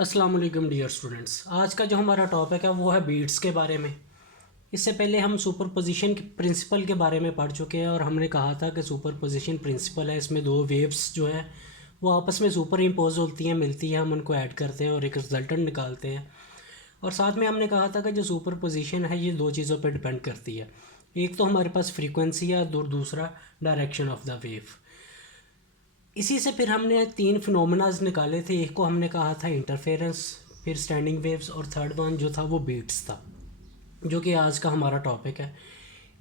अस्सलाम वालेकुम dear students. आज का जो हमारा टॉपिक है वो है बीट्स के बारे में। इससे पहले हम सुपरपोजिशन के प्रिंसिपल के बारे में पढ़ चुके हैं और हमने कहा था कि सुपरपोजिशन प्रिंसिपल है, इसमें दो वेव्स जो है वो आपस में सुपर इम्पोज होती हैं, मिलती हैं, हम उनको ऐड करते हैं और एक रिजल्टेंट निकालते हैं। और साथ में हमने कहा था कि जो सुपरपोजिशन है ये दो चीज़ों पर डिपेंड करती है। एक तो हमारे पास फ्रीक्वेंसी है और दूसरा डायरेक्शन ऑफ द वेव। इसी से फिर हमने तीन फिनोमेनाज निकाले थे। एक को हमने कहा था इंटरफेरेंस, फिर स्टैंडिंग वेव्स और थर्ड वन जो था वो बीट्स था, जो कि आज का हमारा टॉपिक है।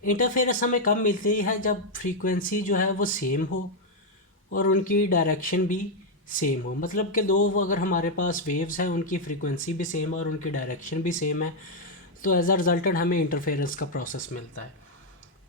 इंटरफेरेंस हमें कब मिलती है? जब फ्रीक्वेंसी जो है वो सेम हो और उनकी डायरेक्शन भी सेम हो। मतलब कि दो अगर हमारे पास वेव्स हैं, उनकी फ्रीक्वेंसी भी सेम है और उनकी डायरेक्शन भी सेम है, तो एज अ रिजल्टेंट हमें इंटरफेरेंस का प्रोसेस मिलता है।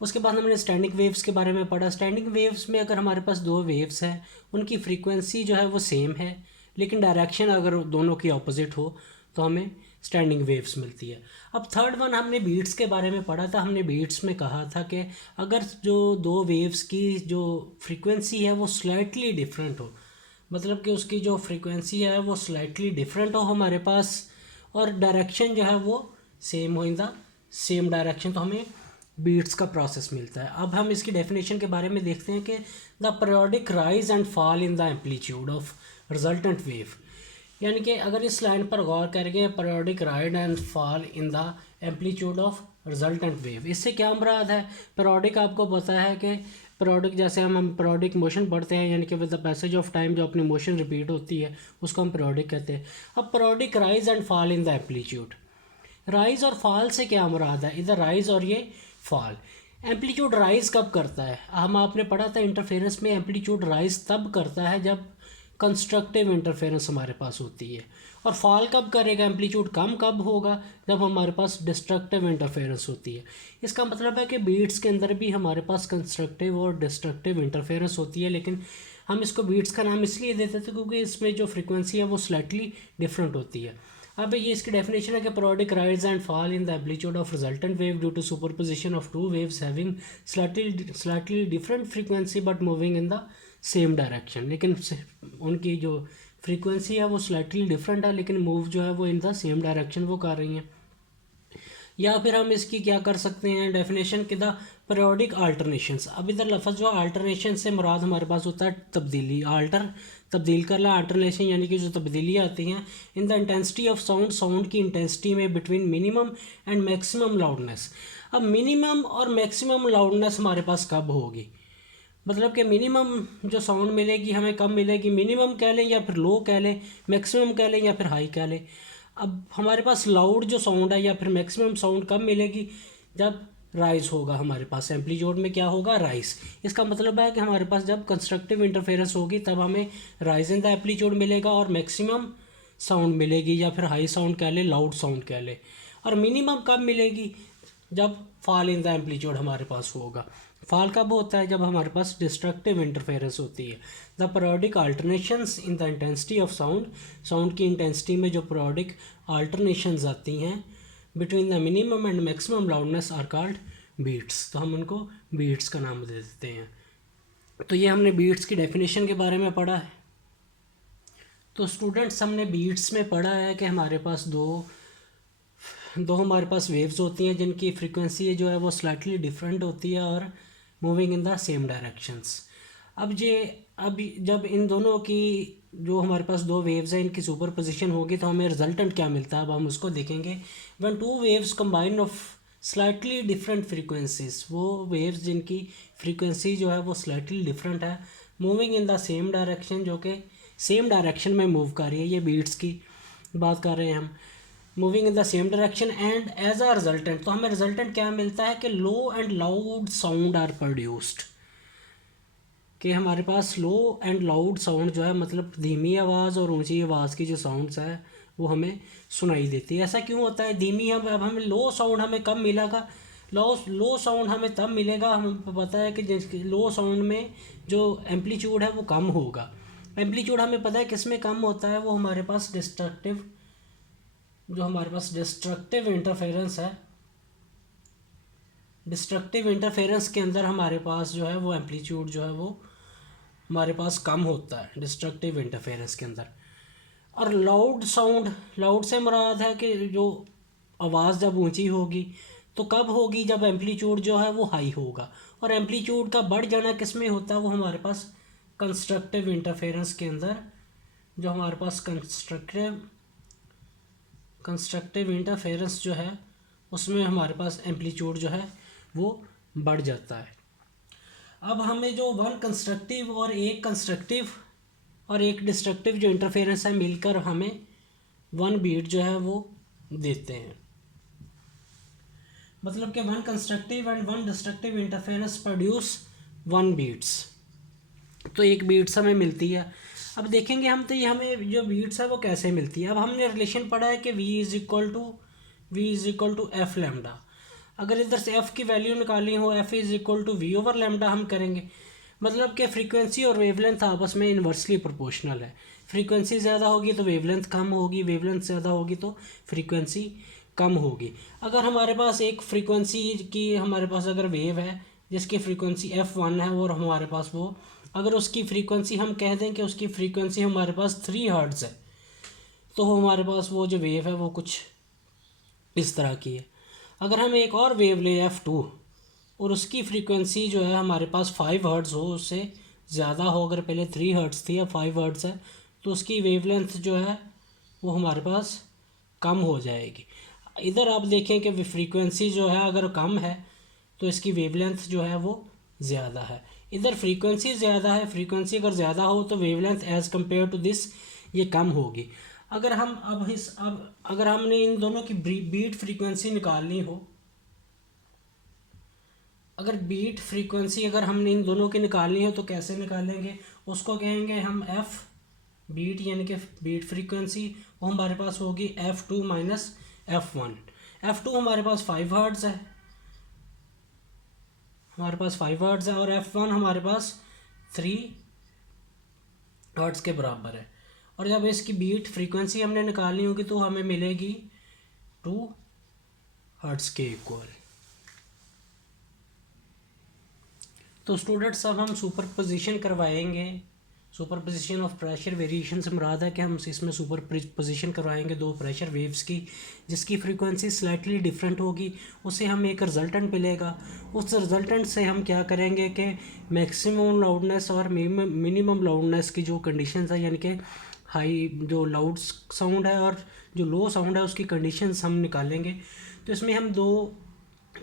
उसके बाद हमने स्टैंडिंग वेव्स के बारे में पढ़ा। स्टैंडिंग वेव्स में अगर हमारे पास दो वेव्स हैं, उनकी फ्रीक्वेंसी जो है वो सेम है, लेकिन डायरेक्शन अगर दोनों की ऑपोजिट हो तो हमें स्टैंडिंग वेव्स मिलती है। अब थर्ड वन हमने बीट्स के बारे में पढ़ा था। हमने बीट्स में कहा था कि अगर जो दो वेव्स की जो फ्रीक्वेंसी है वो स्लाइटली डिफरेंट हो, मतलब कि उसकी जो फ्रीक्वेंसी है वो स्लाइटली डिफरेंट हो हमारे पास, और डायरेक्शन जो है वो सेम हो, इन द सेम डायरेक्शन, तो हमें बीट्स का प्रोसेस मिलता है। अब हम इसकी डेफिनेशन के बारे में देखते हैं कि the periodic rise and fall in the amplitude of resultant wave. यानी कि अगर इस लाइन पर गौर करेंगे, periodic rise and fall in the amplitude of resultant wave, इससे क्या मुराद है? पीरियोडिक आपको पता है कि पीरियोडिक, जैसे हम पीरियोडिक मोशन पढ़ते हैं, यानी कि with the passage of time जो अपनी मोशन रिपीट होती है उसको हम पीरियोडिक कहते हैं। अब periodic rise and fall in the amplitude, rise और फॉल से क्या मुराद है? इधर राइज और ये फॉल। एम्पलीट्यूड राइज कब करता है? हम आपने पढ़ा था इंटरफेरेंस में, एम्पलीट्यूड राइज तब करता है जब कंस्ट्रक्टिव इंटरफेरेंस हमारे पास होती है। और फॉल कब करेगा? एम्पलीट्यूड कम कब होगा? जब हमारे पास डिस्ट्रक्टिव इंटरफेरेंस होती है। इसका मतलब है कि बीट्स के अंदर भी हमारे पास कंस्ट्रक्टिव और डिस्ट्रक्टिव इंटरफेरेंस होती है, लेकिन हम इसको बीट्स का नाम इसलिए देते थे क्योंकि इसमें जो फ्रीक्वेंसी है वो स्लाइटली डिफरेंट होती है। अब ये इसकी डेफिनेशन है कि periodic rise and fall in the amplitude of resultant wave due to superposition of two waves having slightly different frequency but moving in the same direction. लेकिन उनकी जो फ्रीक्वेंसी है वो स्लाइटली डिफरेंट है, लेकिन मूव जो है वो इन द सेम डायरेक्शन वो कर रही हैं। या फिर हम इसकी क्या कर सकते हैं डेफिनेशन कि द पीरियोडिक अल्टरनेशंस। अब इधर लफ्ज़ जो अल्टरनेशन से मुराद हमारे पास होता है तब्दीली, तब्दील करना, अल्टरनेशन यानी कि जो तब्दीलियाँ आती हैं इन the intensity of sound, sound की इंटेंसिटी में between minimum and maximum loudness. अब मिनिमम और मैक्सिमम लाउडनेस हमारे पास कब होगी? मतलब कि मिनिमम जो साउंड मिलेगी हमें कब मिलेगी? मिनिमम कह लें या फिर लो कह लें, मैक्सिमम कह लें या फिर हाई कह लें। अब हमारे पास लाउड जो साउंड है या फिर मैक्सिमम साउंड कब मिलेगी? जब राइज होगा हमारे पास, एम्पलीट्यूड में क्या होगा? राइज। इसका मतलब है कि हमारे पास जब कंस्ट्रक्टिव इंटरफेरेंस होगी तब हमें राइज इन द एम्पलीट्यूड मिलेगा और मैक्सिमम साउंड मिलेगी, या फिर हाई साउंड कह ले, लाउड साउंड कह ले। और मिनिमम कब मिलेगी? जब फॉल इन द एम्पलीट्यूड हमारे पास होगा। फॉल कब होता है? जब हमारे पास डिस्ट्रक्टिव इंटरफेरेंस होती है। The periodic alternations in the intensity of sound, sound की इंटेंसिटी में जो पीरियोडिक अल्टरनेशंस आती हैं between the minimum and maximum loudness are called beats. तो हम उनको बीट्स का नाम दे देते हैं। तो ये हमने बीट्स की डेफिनेशन के बारे में पढ़ा है। तो स्टूडेंट्स, हमने बीट्स में पढ़ा है कि हमारे पास दो हमारे पास वेव्स होती हैं जिनकी फ्रीक्वेंसी जो है वो स्लाइटली डिफरेंट होती है और moving in the same directions. अब जब इन दोनों की जो हमारे पास दो वेव्स हैं इनकी सुपर पोजिशन होगी तो हमें रिजल्टेंट क्या मिलता है? अब हम उसको देखेंगे। When two waves combine of slightly different frequencies, वो वेव्स जिनकी फ्रीक्वेंसी जो है वो स्लाइटली डिफरेंट है, moving in the same direction, जो कि सेम डायरेक्शन में मूव कर रही है, ये बीट्स की बात कर रहे हैं हम, moving in the same direction and as a resultant, तो हमें रिजल्टेंट क्या मिलता है कि low and loud sound are produced. कि हमारे पास लो एंड लाउड साउंड जो है, मतलब धीमी आवाज़ और ऊंची आवाज़ की जो साउंड्स है वो हमें सुनाई देती है। ऐसा क्यों होता है? अब हमें लो साउंड हमें कब मिलेगा? लो साउंड हमें तब मिलेगा, हमें पता है कि लो साउंड में जो एम्पलीट्यूड है वो कम होगा। एम्पलीट्यूड हमें पता है किस में कम होता है? वो हमारे पास डिस्ट्रक्टिव इंटरफेरेंस है, डिस्ट्रक्टिव इंटरफेरेंस के अंदर हमारे पास जो है वो एम्पलीट्यूड जो है वो हमारे पास कम होता है डिस्ट्रक्टिव इंटरफेरेंस के अंदर। और लाउड साउंड, लाउड से मुराद है कि जो आवाज़ जब ऊंची होगी तो कब होगी, जब एम्पलीट्यूड जो है वो हाई होगा। और एम्पलीट्यूड का बढ़ जाना किस में होता है, वो हमारे पास कंस्ट्रक्टिव इंटरफेरेंस के अंदर, जो हमारे पास कंस्ट्रक्टिव इंटरफेरेंस जो है उसमें हमारे पास एम्पलीट्यूड जो है वो बढ़ जाता है। अब हमें जो वन कंस्ट्रक्टिव और एक डिस्ट्रक्टिव जो इंटरफेरेंस है मिलकर हमें वन बीट जो है वो देते हैं। मतलब कि one constructive and one destructive interference produce one beats. तो एक बीट्स हमें मिलती है। अब देखेंगे हम तो ये हमें जो बीट्स है वो कैसे मिलती है। अब हमने रिलेशन पढ़ा है कि v is equal to F lambda. अगर इधर से f की वैल्यू निकालनी हो, f is equal to v over lambda हम करेंगे। मतलब कि फ्रीक्वेंसी और वेवलेंथ आपस में इन्वर्सली प्रोपोर्शनल है। फ्रीक्वेंसी ज़्यादा होगी तो वेवलेंथ कम होगी, वेवलेंथ ज़्यादा होगी तो फ्रीक्वेंसी कम होगी। अगर हमारे पास एक फ्रीक्वेंसी की, हमारे पास अगर वेव है जिसकी फ्रीक्वेंसी f1 है और हमारे पास वो, अगर उसकी फ्रीक्वेंसी हम कह दें कि उसकी फ्रीक्वेंसी हमारे पास 3 हर्ट्ज़ है, तो हमारे पास वो जो वेव है वो कुछ इस तरह की है। अगर हम एक और वेव लें f2 और उसकी फ्रीक्वेंसी जो है हमारे पास 5 हर्ट्ज़ हो, उससे ज़्यादा हो, अगर पहले 3 हर्ट्ज़ थी अब 5 हर्ट्ज़ है, तो उसकी वेवलेंथ जो है वो हमारे पास कम हो जाएगी। इधर आप देखें कि फ्रीक्वेंसी जो है अगर कम है तो इसकी वेवलेंथ जो है वो ज़्यादा है। इधर फ्रीक्वेंसी ज़्यादा है, फ्रीक्वेंसी अगर ज़्यादा हो तो wavelength as compare to this ये कम होगी। अगर हम अब अगर हमने इन दोनों की बीट फ्रीक्वेंसी निकालनी हो, अगर बीट फ्रीक्वेंसी अगर हमने इन दोनों की निकालनी हो तो कैसे निकालेंगे, उसको कहेंगे हम एफ बीट, यानी कि बीट फ्रीक्वेंसी वो हमारे पास होगी f2 माइनस f1। f2 हमारे पास 5 हर्ट्ज़ है, हमारे पास 5 हर्ट्ज़ है, और f1 हमारे पास 3 हर्ट्ज़ के बराबर है। और जब इसकी बीट फ्रीक्वेंसी हमने निकालनी होगी तो हमें मिलेगी 2 हर्ट्ज़ के इक्वल। तो स्टूडेंट्स अब हम सुपरपोजिशन करवाएंगे। सुपरपोजिशन ऑफ प्रेशर वेरिएशन से मुराद है कि हम इसमें सुपरपोजिशन करवाएंगे दो प्रेशर वेव्स की, जिसकी फ्रीक्वेंसी स्लाइटली डिफरेंट होगी, उससे हमें एक रिजल्टेंट मिलेगा। उस रिजल्टेंट से हम क्या करेंगे कि मैक्सिमम लाउडनेस और मिनिमम लाउडनेस की जो कंडीशंस है, यानी कि हाई जो लाउड साउंड है और जो लो साउंड है उसकी कंडीशंस हम निकालेंगे। तो इसमें हम दो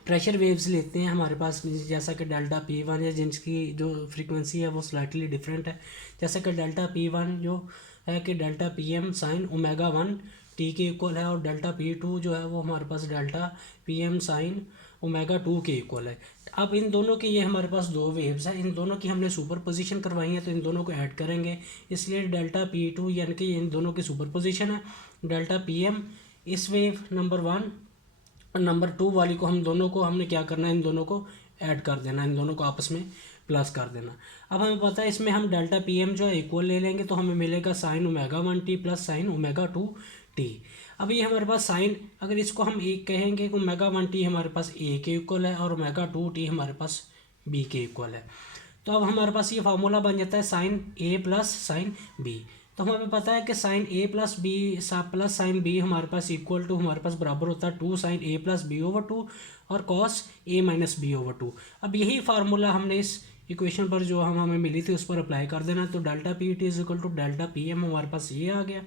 प्रेशर वेव्स लेते हैं हमारे पास, जैसा कि डेल्टा P1 है जिनकी जो फ्रीक्वेंसी है वो स्लाइटली डिफरेंट है, जैसा कि डेल्टा P1 जो है कि delta PM sine omega 1 t के इक्वल है, और डेल्टा P2 जो है वो हमारे पास डेल्टा PM साइन ओमेगा 2 के इक्वल है। अब इन दोनों की ये हमारे पास दो वेव्स हैं, इन दोनों की हमने सुपरपोजिशन करवाई है तो इन दोनों को ऐड करेंगे, इसलिए डेल्टा P2 यानी कि इन दोनों की सुपरपोजिशन है। डेल्टा PM इस वेव नंबर 1 और नंबर 2 वाली को हम दोनों को हमने क्या करना है, इन दोनों को ऐड कर देना, इन दोनों को आपस में प्लस कर देना। अब हमें पता है इसमें हम डेल्टा PM जो है इक्वल ले लेंगे तो हमें मिलेगा sine omega 1t plus sine omega 2t। अब ये हमारे पास साइन, अगर इसको हम एक कहेंगे कि ओमेगा 1t हमारे पास a के इक्वल है और ओमेगा 2t हमारे पास b के इक्वल है। तो अब हमारे पास ये फार्मूला बन जाता है sine a plus sine b। तो हमें पता है कि sine a plus B plus sine b हमारे पास इक्वल टू हमारे पास बराबर होता है 2 sine a plus B over 2 और cos a minus B over 2। अब यही फार्मूला हमने इस इक्वेशन पर जो हमें मिली थी उस पर अप्लाई कर देना। तो delta P is equal to delta PM हमारे पास ये आ गया।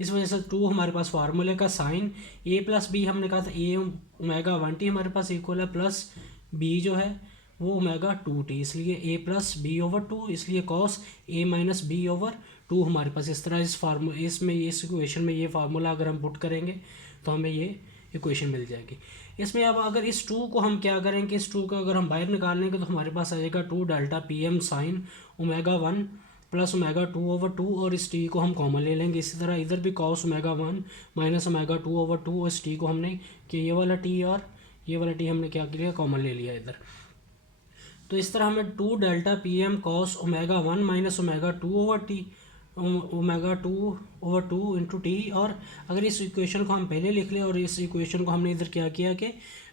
इस वजह से 2 हमारे पास फार्मूले का साइन a प्लस बी हमने कहा था a ओमेगा 1t हमारे पास इक्वल है, प्लस b जो है वो ओमेगा 2t, इसलिए a प्लस बी ओवर 2, इसलिए cos a minus B over 2 हमारे पास। इस तरह इसमें इस इक्वेशन में ये फार्मूला अगर हम पुट करेंगे तो हमें ये इक्वेशन मिल जाएगी। इसमें अब अगर इस 2 को हम क्या करेंगे, इस 2 को अगर हम बाहर निकालेंगे तो हमारे पास आएगा 2 delta PM sine omega 1 plus omega 2 over 2, और इस t को हम कॉमन ले लेंगे। इसी तरह इधर भी cos omega 1 minus omega 2 over 2, और इस t को हमने कि ये वाला t और ये वाला t हमने क्या किया, कॉमन ले लिया इधर। तो इस तरह हमें 2 delta PM cos omega 1 minus omega 2 over T omega 2 over 2 into T. और अगर इस इक्वेशन को हम पहले लिख लें और इस इक्वेशन को हमने इधर क्या किया कि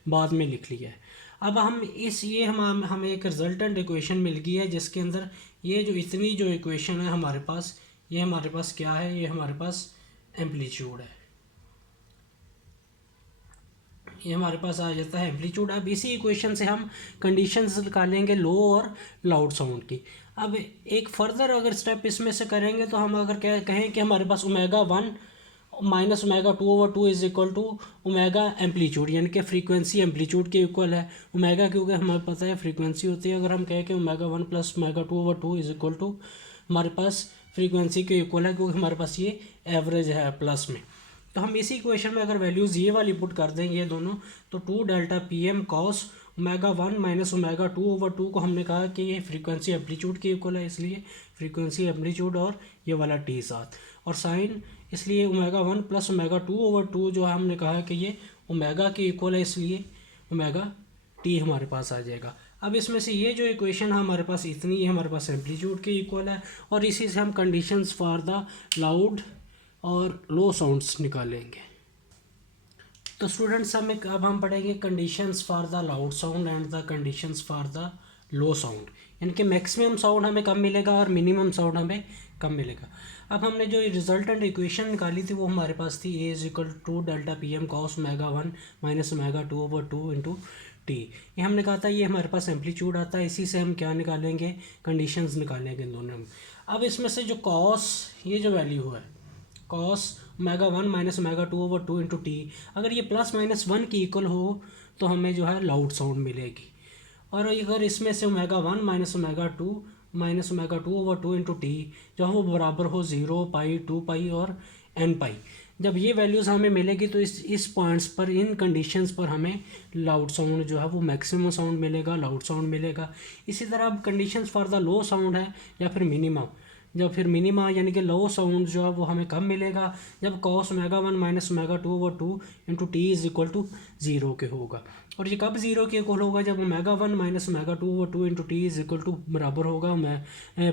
बाद में लिख लिया है। अब हम हमें एक रिजल्टेंट इक्वेशन मिल गई है जिसके अंदर ये जो इतनी जो इक्वेशन है हमारे पास ये हमारे पास क्या है, ये हमारे पास एम्पलीट्यूड है, ये हमारे पास आ जाता है एम्पलीट्यूड। अब इसी इक्वेशन से हम कंडीशंस निकालेंगे लो और लाउड साउंड की। अब एक फर्दर अगर स्टेप इसमें से करेंगे तो हम अगर कहें कि हमारे पास omega 1 minus omega 2/2 is equal to omega amplitude, यानी कि फ्रीक्वेंसी एम्पलीट्यूड के इक्वल है। ओमेगा क्योंकि हमें पता है फ्रीक्वेंसी होती है, अगर हम कहें कि omega 1 plus omega 2/2 is equal to हमारे पास फ्रीक्वेंसी के इक्वल है, क्योंकि हमारे पास ये एवरेज है प्लस में। तो हम इसी इक्वेशन में अगर वैल्यूज़ ये वाली पुट कर देंगे ये दोनों, तो 2 delta P M cos omega 1 minus omega 2/2 को हमने कहा कि ये फ्रीक्वेंसी एम्पलीट्यूड के इक्वल है, इसलिए फ्रीक्वेंसी एम्पलीट्यूड और ये वाला टी साथ, और साइन इसलिए ओमेगा 1 प्लस ओमेगा 2/2 जो है हमने कहा कि ये ओमेगा के इक्वल है, इसलिए ओमेगा टी हमारे पास आ जाएगा। अब इसमें से ये जो इक्वेशन है हमारे पास इतनी है, हमारे पास एम्पलीट्यूड के इक्वल है, और इसी से हम कंडीशंस फॉर द लाउड और लो साउंड्स निकालेंगे। तो स्टूडेंट्स अब हम पढ़ेंगे conditions for the loud sound and the conditions for the low sound, यानी कि मैक्सिमम साउंड हमें कम मिलेगा और मिनिमम साउंड हमें कम मिलेगा। अब हमने जो रिजल्टेंट इक्वेशन निकाली थी वो हमारे पास थी A is equal to delta P M cos omega 1 minus omega 2/2 into T. ये हमने कहा था ये हमारे पास एम्पलीट्यूड आता है, इसी से हम क्या निकालेंगे, कंडीशंस निकालेंगे इन दोनों में। अब इसमें से जो कॉस ये जो वैल्यू है cos omega 1 minus omega 2/2 into T, अगर ये +-1 की इक्वल हो तो हमें जो है लाउड साउंड मिलेगी। और अगर इसमें से omega 1 minus omega 2/2 into T जो है वो बराबर हो 0, पाई, 2 पाई और n पाई, जब ये वैल्यूज़ हमें मिलेगी तो इस पॉइंट्स पर, इन कंडीशंस पर हमें लाउड साउंड जो है वो मैक्सिमम साउंड मिलेगा, लाउड साउंड मिलेगा। इसी तरह अब conditions for the low sound है या फिर मिनिमा, जब फिर मिनिमा यानी कि लो साउंड जो है वो हमें कम मिलेगा जब cos omega 1 minus omega 2/2 into T is equal to 0 के होगा। और ये कब 0 के इक्वल होगा, जब omega 1 minus omega 2/2 into T is equal to बराबर होगा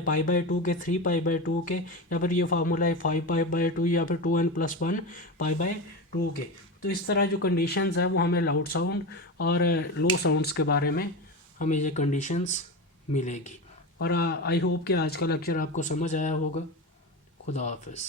पाई/2 के, 3 पाई/2 के, या फिर ये फार्मूला है 5 पाई/2 या फिर 2n+1 पाई/2 के। तो इस तरह जो कंडीशंस है वो हमें लाउड साउंड और लो साउंड्स के बारे में हमें ये कंडीशंस मिलेगी। और आई होप कि आज का लेक्चर आपको समझ आया होगा। खुदा हाफिज़।